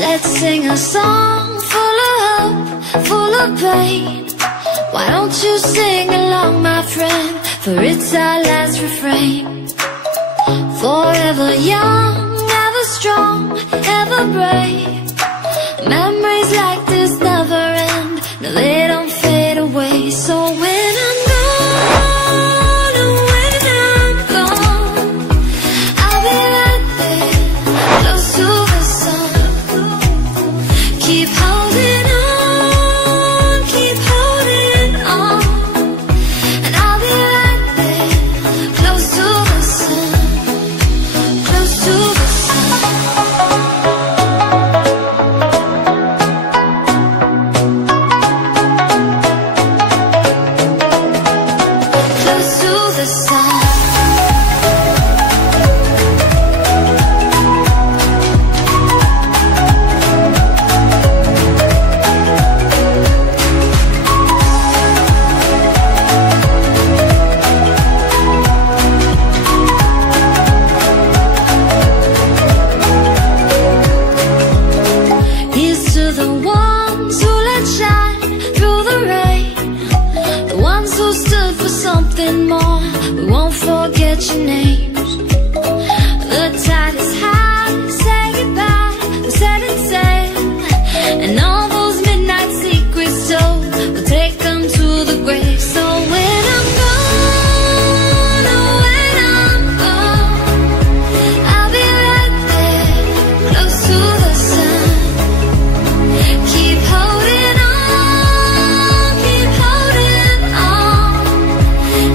Let's sing a song full of hope, full of pain. Why don't you sing along, my friend? For it's our last refrain. Forever young, ever strong, ever brave. Memories like this never end. No, they don't fade away. So when I'm gone, oh, when I'm gone, I'll be right there, close to the sun. Keep holding on, keep holding on. And I'll be right there, close to the sun, close to the sun. Close to the sun. Here's to the ones who let shine through the rain, the ones who stood for something more. We won't forget your names. The tide is high, say goodbye, we're setting sail, and all those midnight secrets told, we'll take them to the grave. So when I'm gone, oh, when I'm gone, I'll be right there, close to the sun. Keep holding on, keep holding on.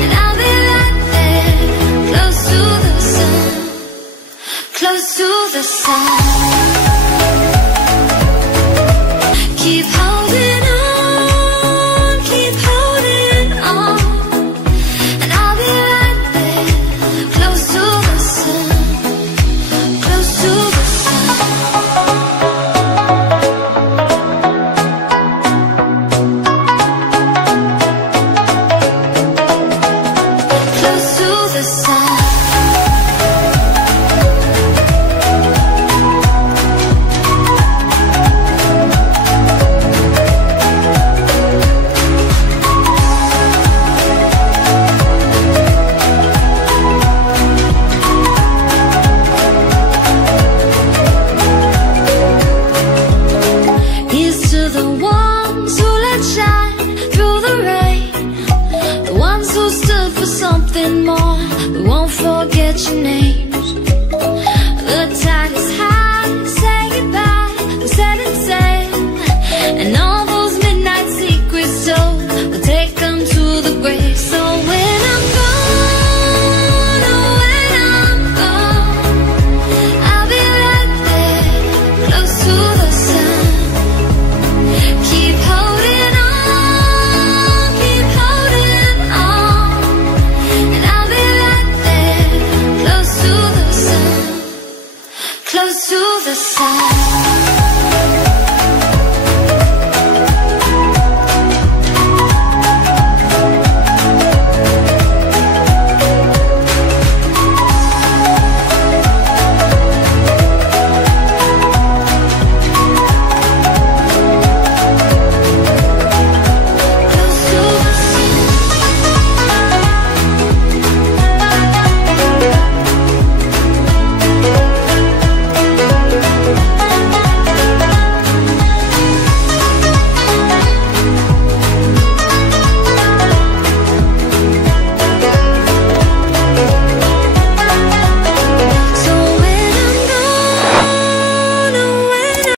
And I'll be right there, close to the sun, close to the sun. Keep holding on, keep holding on. And I'll be right there, close to the sun, close to the sun. Close to the sun. Here's to the ones who let shine through the rain, the ones who stood for something more. We won't forget your name.